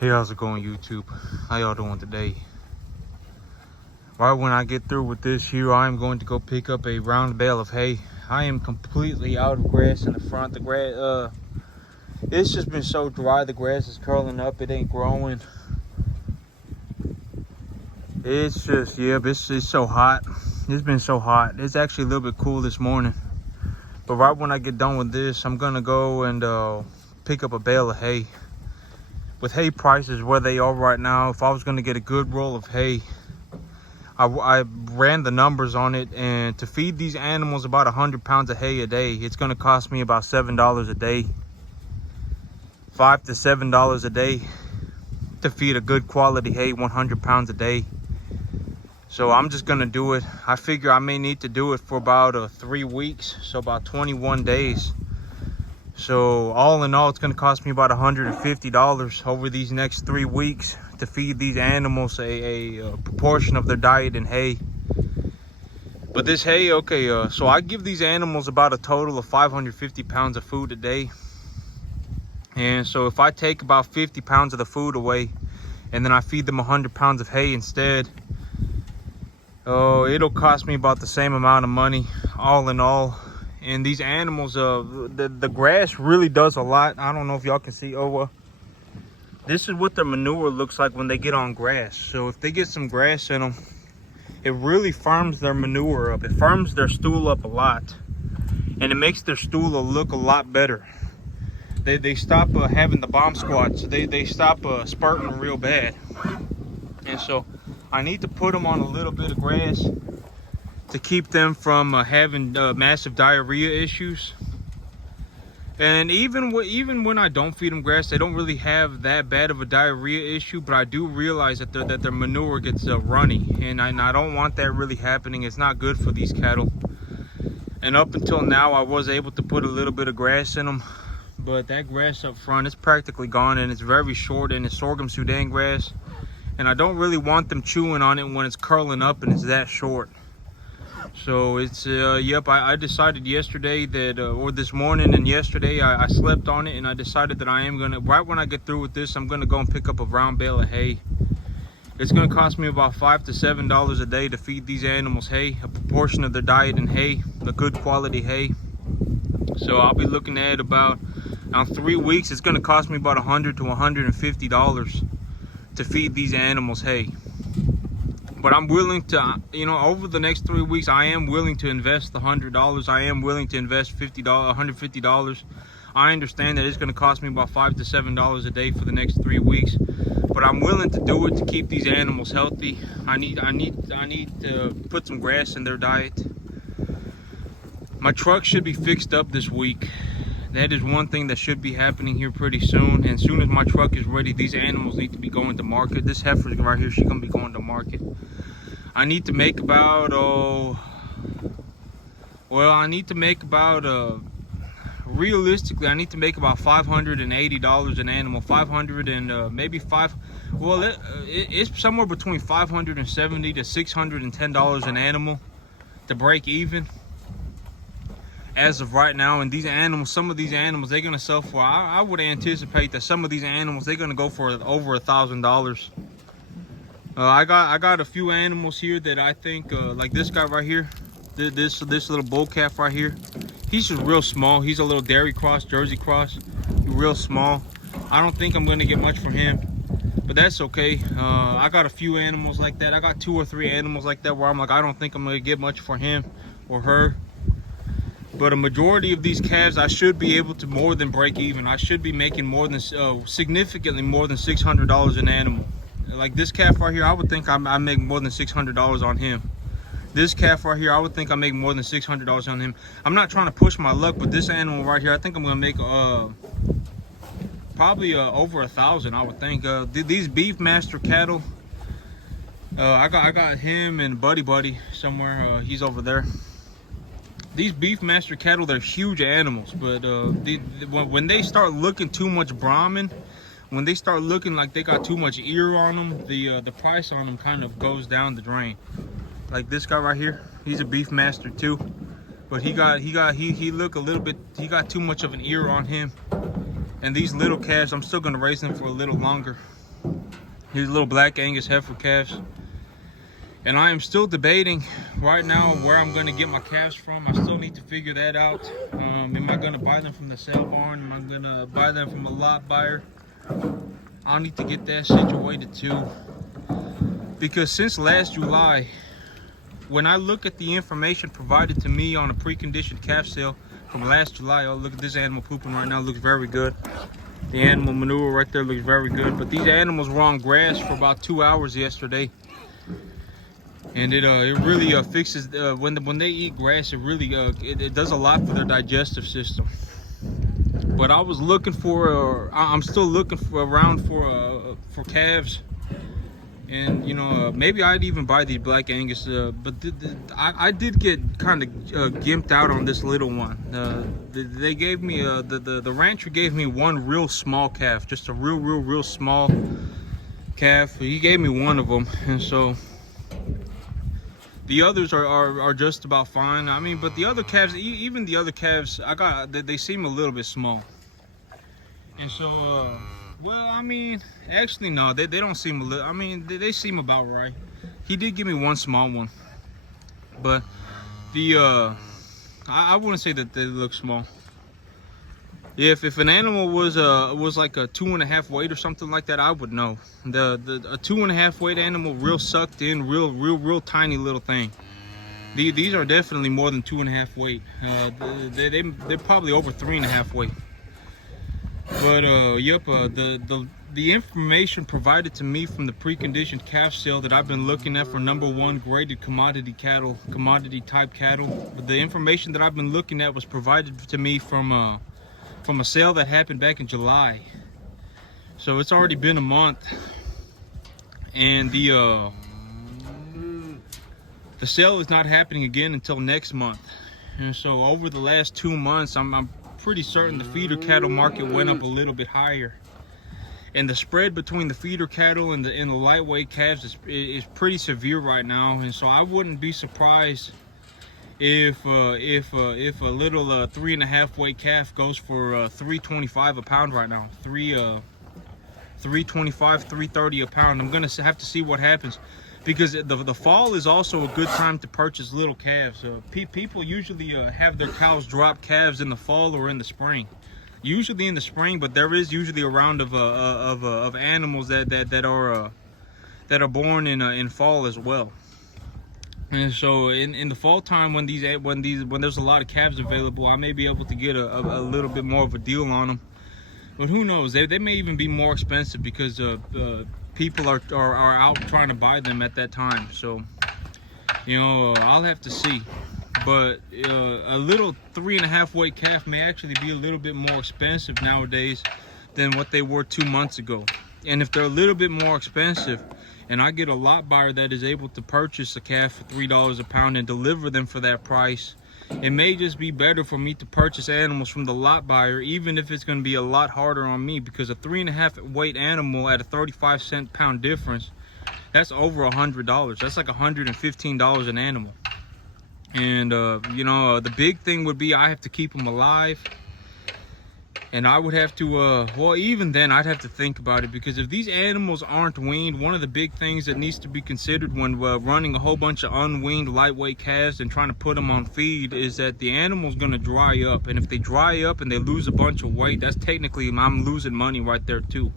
Hey, how's it going, YouTube? How y'all doing today? Right when I get through with this here, I'm going to go pick up a round bale of hay. I am completely out of grass in the front. The grass, it's just been so dry. The grass is curling up. It ain't growing. It's just, yeah, it's so hot. It's been so hot. It's actually a little bit cool this morning. But right when I get done with this, I'm gonna go and pick up a bale of hay. With hay prices where they are right now, if I was gonna get a good roll of hay, I ran the numbers on it, and to feed these animals about 100 pounds of hay a day, it's gonna cost me about $7 a day, $5 to $7 a day to feed a good quality hay, 100 pounds a day. So I'm just gonna do it. I figure I may need to do it for about 3 weeks, so about 21 days. So all in all, it's going to cost me about $150 over these next 3 weeks to feed these animals a proportion of their diet in hay. But this hay, okay, so I give these animals about a total of 550 pounds of food a day. And so if I take about 50 pounds of the food away and then I feed them 100 pounds of hay instead, it'll cost me about the same amount of money all in all. And these animals, the grass really does a lot. I don't know if y'all can see. This is what their manure looks like when they get on grass. So if they get some grass in them, it really firms their manure up. It firms their stool up a lot, and it makes their stool look a lot better. They stop having the bomb squats. They stop spurting real bad. And so I need to put them on a little bit of grass to keep them from having massive diarrhea issues. And even when I don't feed them grass, they don't really have that bad of a diarrhea issue. But I do realize that their manure gets runny, and I don't want that really happening. It's not good for these cattle. And up until now, I was able to put a little bit of grass in them, but that grass up front is practically gone, and it's very short, and it's sorghum Sudan grass. And I don't really want them chewing on it when it's curling up and it's that short. So it's yep, I decided yesterday that or this morning and yesterday I slept on it, and I decided that I am gonna, right when I get through with this, I'm gonna go and pick up a round bale of hay. It's gonna cost me about $5 to $7 a day to feed these animals hay, a proportion of their diet in hay, a good quality hay. So I'll be looking at about, now 3 weeks, it's gonna cost me about $100 to $150 to feed these animals hay. But I'm willing to, you know, over the next 3 weeks, I am willing to invest the $100. I am willing to invest $50, $150. I understand that it's going to cost me about $5 to $7 a day for the next 3 weeks, but I'm willing to do it to keep these animals healthy. I need to put some grass in their diet. My truck should be fixed up this week. That is one thing that should be happening here pretty soon. And as soon as my truck is ready, these animals need to be going to market. This heifer right here, she's gonna be going to market. I need to make about realistically, I need to make about $580 an animal. 500 and maybe five. Well, it's somewhere between $570 to $610 an animal to break even as of right now. And these animals, some of these animals, they're gonna sell for, I would anticipate that some of these animals, they're gonna go for over $1,000. I got a few animals here that I think like this guy right here, this little bull calf right here, he's just real small. He's a little dairy cross, Jersey cross, real small. I don't think I'm gonna get much from him, but that's okay. I got a few animals like that. I got 2 or 3 animals like that where I'm like, I don't think I'm gonna get much for him or her. But a majority of these calves, I should be able to more than break even. I should be making more than significantly more than $600 an animal. Like this calf right here, I would think I make more than $600 on him. This calf right here, I would think I make more than $600 on him. I'm not trying to push my luck, but this animal right here, I think I'm gonna make probably over $1,000. I would think. These beef master cattle, I got him and Buddy somewhere. He's over there. These beef master cattle, they're huge animals, but when they start looking too much Brahmin, when they start looking like they got too much ear on them, the price on them kind of goes down the drain. Like this guy right here, he's a beef master too, but he look a little bit, he got too much of an ear on him. And these little calves, I'm still gonna raise them for a little longer. These little black Angus heifer calves. And I am still debating right now where I'm going to get my calves from. I still need to figure that out. Am I going to buy them from the sale barn? Am I going to buy them from a lot buyer? I'll need to get that situated too. Because since last July, when I look at the information provided to me on a preconditioned calf sale from last July, oh, look at this animal pooping right now, looks very good. The animal manure right there looks very good. But these animals were on grass for about 2 hours yesterday. And it really fixes when they eat grass. It really it does a lot for their digestive system. But I was looking for I'm still looking around for calves, and you know, maybe I'd even buy these black Angus. But I did get kind of gimped out on this little one. They gave me the rancher gave me one real small calf, just a real small calf. He gave me one of them, and so. The others are just about fine. I mean, but the other calves, even the other calves, they seem a little bit small. And so, well, I mean, actually, no, they don't seem a little, I mean, they seem about right. He did give me one small one. But I wouldn't say that they look small. If an animal was like a 2.5 weight or something like that, I would know. A 2.5 weight animal, real sucked in, real tiny little thing. These are definitely more than 2.5 weight. They're probably over 3.5 weight. But yep, the information provided to me from the preconditioned calf sale that I've been looking at for #1 graded commodity cattle, commodity type cattle. The information that I've been looking at was provided to me from a sale that happened back in July. So it's already been a month, and the sale is not happening again until next month. And so over the last 2 months, I'm pretty certain the feeder cattle market went up a little bit higher, and the spread between the feeder cattle and the lightweight calves is pretty severe right now. And so I wouldn't be surprised if a little 3.5 weight calf goes for $3.25 a pound right now. $3.25, $3.30 a pound. I'm gonna have to see what happens, because the fall is also a good time to purchase little calves. People usually have their cows drop calves in the fall or in the spring. Usually in the spring, but there is usually a round of animals that are born in fall as well. And so in the fall time, when there's a lot of calves available, I may be able to get a little bit more of a deal on them. But who knows? They may even be more expensive because people are out trying to buy them at that time. So, you know, I'll have to see. But a little 3.5 weight calf may actually be a little bit more expensive nowadays than what they were 2 months ago. And if they're a little bit more expensive, and I get a lot buyer that is able to purchase a calf for $3 a pound and deliver them for that price, it may just be better for me to purchase animals from the lot buyer, even if it's going to be a lot harder on me, because a 3.5 weight animal at a 35-cent pound difference, that's over $100. That's like $115 an animal. And you know, the big thing would be I have to keep them alive. And I would have to, well, even then, I'd have to think about it, because if these animals aren't weaned, one of the big things that needs to be considered when running a whole bunch of unweaned lightweight calves and trying to put them on feed is that the animal's going to dry up. And if they dry up and they lose a bunch of weight, that's technically, I'm losing money right there too.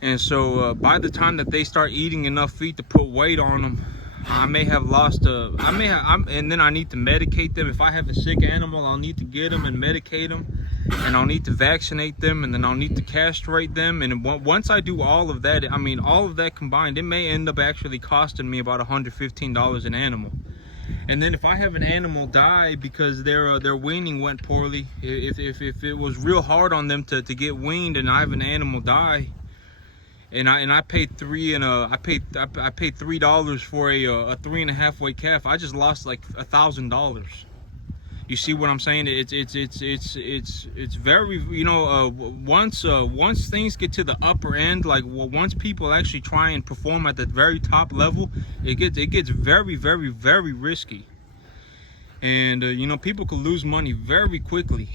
And so by the time that they start eating enough feed to put weight on them, I may have lost and then I need to medicate them. If I have a sick animal, I'll need to get them and medicate them, and I'll need to vaccinate them, and then I'll need to castrate them. And once I do all of that, I mean, all of that combined, it may end up actually costing me about $115 an animal. And then if I have an animal die because their weaning went poorly, if it was real hard on them to get weaned, and I have an animal die, and I paid I paid $3 for a 3.5 weight calf, I just lost like $1,000. You see what I'm saying? It's very, you know, once things get to the upper end, like once people actually try and perform at the very top level, it gets very, very, very risky. And you know, people could lose money very quickly.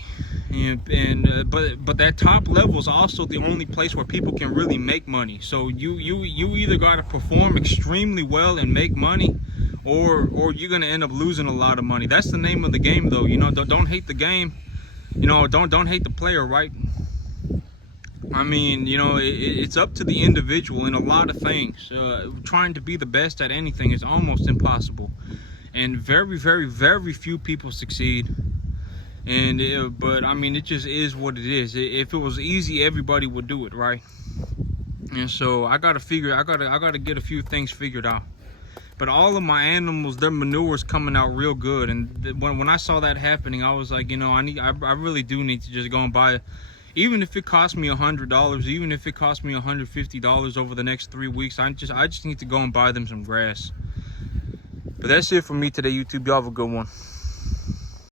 But that top level is also the only place where people can really make money. So you either got to perform extremely well and make money, or you're gonna end up losing a lot of money. That's the name of the game, though. You know, don't hate the game. You know, don't hate the player, right? I mean, you know, it's up to the individual in a lot of things. Trying to be the best at anything is almost impossible, and very, very, very few people succeed. But I mean, it just is what it is. If it was easy, everybody would do it, right? And so I gotta get a few things figured out. But all of my animals, their manure is coming out real good. And when I saw that happening, I was like, you know, I really do need to just go and buy, even if it costs me $100, even if it costs me $150 over the next 3 weeks. I just need to go and buy them some grass. But that's it for me today, YouTube. Y'all have a good one.